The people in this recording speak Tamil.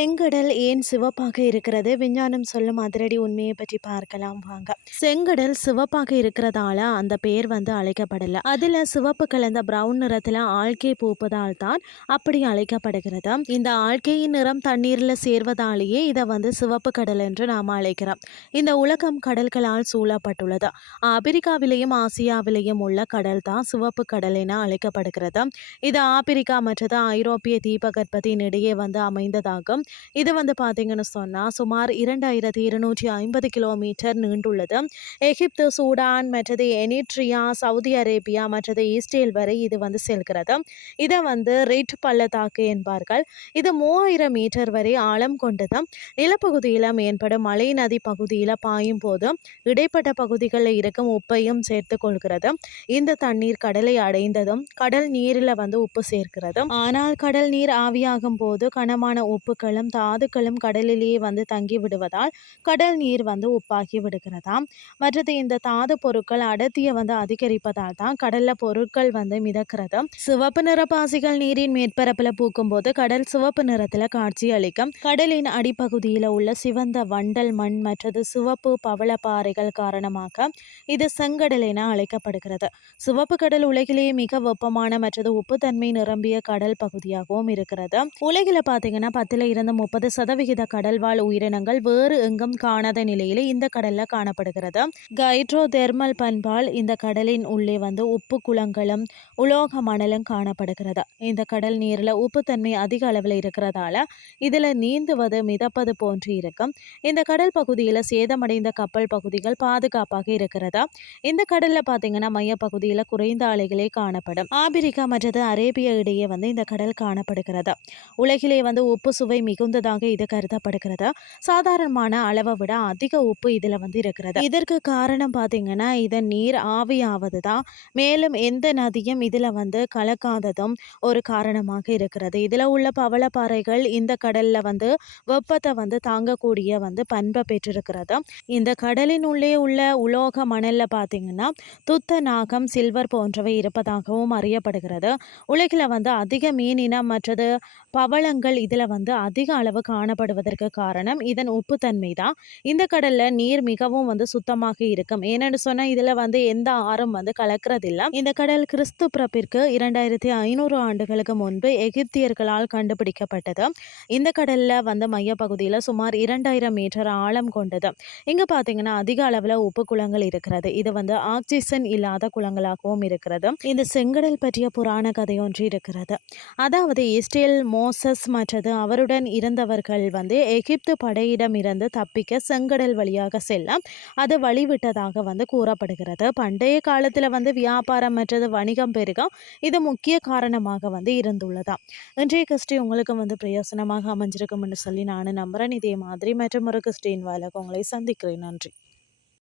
செங்கடல் ஏன் சிவப்பாக இருக்கிறது? விஞ்ஞானம் சொல்லும் அதிரடி உண்மையை பற்றி பார்க்கலாம் வாங்க. செங்கடல் சிவப்பாக இருக்கிறதால அந்த பேர் வந்து அழைக்கப்படல. அதுல சிவப்பு கலந்த பிரவுன் நிறத்துல ஆழ்கை பூப்பதால் தான் அப்படி அழைக்கப்படுகிறது. இந்த ஆழ்கையின் நிறம் தண்ணீர்ல சேர்வதாலேயே இதை வந்து சிவப்பு கடல் என்று நாம் அழைக்கிறோம். இந்த உலகம் கடல்களால் சூழப்பட்டுள்ளது. ஆப்பிரிக்காவிலேயும் ஆசியாவிலேயும் உள்ள கடல் தான் சிவப்பு கடல் என அழைக்கப்படுகிறது. இது ஆப்பிரிக்கா மற்றது ஐரோப்பிய தீபகற்பத்தின் இடையே வந்து அமைந்ததாகும். இது வந்து பார்த்தீங்கன்னு சொன்னால் சுமார் இரண்டாயிரத்தி இருநூற்றி ஐம்பது கிலோமீட்டர் நீண்டுள்ளது. எகிப்து சூடான் மற்றது எனிட்ரியா சவுதி அரேபியா மற்றது ஈஸ்டேல் வரை இது வந்து செல்கிறது. இதை வந்து ரெட் பள்ளத்தாக்கு என்பார்கள். இது மூவாயிரம் மீட்டர் வரை ஆழம் கொண்டது. நிலப்பகுதியில் மேம்படும் மலை நதி பகுதியில் பாயும் போது இடைப்பட்ட பகுதிகளில் இருக்கும் உப்பையும் சேர்த்து கொள்கிறது. இந்த தண்ணீர் கடலை அடைந்ததும் கடல் நீரில் வந்து உப்பு சேர்க்கிறது. ஆனால் கடல் நீர் ஆவியாகும் போது கனமான மீன்களும் தாதுக்களும் கடலிலேயே வந்து தங்கி விடுவதால் கடல் நீர் வந்து உப்பாகி விடுகிறதாம். மற்றது இந்த தாது பொருட்கள் அடர்த்தியை வந்து அதிகரிப்பதால் தான் கடல்ல பொருட்கள் வந்து மிதக்கிறது சிவப்பு நிற பாசிகள் நீரின் மேற்பரப்பில் பூக்கும் போது கடல் சிவப்பு நிறத்துல காட்சி அளிக்கும். கடலின் அடிப்பகுதியில் உள்ள சிவந்த வண்டல் மண் மற்றது சிவப்பு பவளப்பாறைகள் காரணமாக இது செங்கடல் என அழைக்கப்படுகிறது. சிவப்பு கடல் உலகிலேயே மிக வெப்பமான மற்றது உப்புத்தன்மை நிரம்பிய கடல் பகுதியாகவும் இருக்கிறது. உலகில் பார்த்தீங்கன்னா பத்தில் இருந்து முப்பது சதவிகித கடல்வாழ் உயிரினங்கள் வேறு எங்கும் காணாத நிலையிலே இந்த கடல்ல காணப்படுகிறது. கைட்ரோ தெர்மல் பண்பால் இந்த கடலின் உள்ளே வந்து உப்பு குளங்களும் உலோக மணலும் காணப்படுகிறது. இந்த கடல் நீரில் உப்புத்தன்மை அதிக அளவில் இருக்கிறதால இதில் நீந்துவது மிதப்பது போன்று இருக்கும். இந்த கடல் பகுதியில் சேதமடைந்த கப்பல் பகுதிகள் பாதுகாப்பாக இருக்கிறதா? இந்த கடலில் பார்த்தீங்கன்னா மையப்பகுதியில் குறைந்த அலைகளே காணப்படும். ஆபிரிக்கா மற்றது அரேபியா இடையே வந்து இந்த கடல் காணப்படுகிறது. உலகிலே வந்து உப்பு சுவை மிகுந்ததாக இது கருதப்படுகிறது? சாதாரணமான அளவை விட அதிக உப்பு இதில் வந்து இருக்கிறது? இதற்கு காரணம் பார்த்தீங்கன்னா இதன் நீர் ஆவியாவது தான் மேலும் எந்த நதியும் இதில் வந்து கலக்காததும் ஒரு காரணமாக இருக்கிறது. இதில் உள்ள பவளப்பாறைகள் இந்த கடலில் வந்து வெப்பத்தை வந்து தாங்கக்கூடிய வந்து பண்பை பெற்றிருக்கிறது. இந்த கடலின் உள்ளே உள்ள உலோக மணலில் பார்த்தீங்கன்னா துத்த நாகம் சில்வர் போன்றவை இருப்பதாகவும் அறியப்படுகிறது. உலகில் வந்து அதிக மீன் இனம் மற்றது பவளங்கள் இதில் வந்து அதிக அதிக அளவு காணப்படுவதற்கு காரணம் இதன் உப்புத்தன்மை தான் இந்த கடல்ல நீர் மிகவும் வந்து சுத்தமாக இருக்கும். ஏன்னு சொன்னால் இதில் வந்து எந்த ஆறும் வந்து கலக்கிறதில்ல. இந்த கடல் கிறிஸ்து பிறப்பிற்கு இரண்டாயிரத்தி ஐநூறு ஆண்டுகளுக்கு முன்பு எகிப்தியர்களால் கண்டுபிடிக்கப்பட்டது. இந்த கடல்ல வந்து மையப்பகுதியில சுமார் இரண்டாயிரம் மீட்டர் ஆழம் கொண்டது. இங்க பார்த்தீங்கன்னா அதிக அளவில் உப்பு குளங்கள் இருக்கிறது. இது வந்து ஆக்சிஜன் இல்லாத குளங்களாகவும் இருக்கிறது. இந்த செங்கடல் பற்றிய புராண கதை ஒன்று இருக்கிறது. அதாவது இஸ்ரேல் மோசஸ் மற்றது அவருடன் இருந்தவர்கள் வந்து எகிப்து படையிடம் இருந்து தப்பிக்க செங்கடல் வழியாக செல்ல அது வழிவிட்டதாக வந்து கூறப்படுகிறது. பண்டைய காலத்தில் வந்து வியாபாரம் மற்றது வணிகம் பெருக இது முக்கிய காரணமாக வந்து இருந்துள்ளதா? இன்றைய கிறிஸ்டி உங்களுக்கு வந்து பிரயோசனமாக அமைஞ்சிருக்கும் என்று சொல்லி நான் நம்புகிறேன் இதே மாதிரி மற்றும் ஒரு கிறிஸ்டின் வாயிலாக உங்களை சந்திக்கிறேன். நன்றி.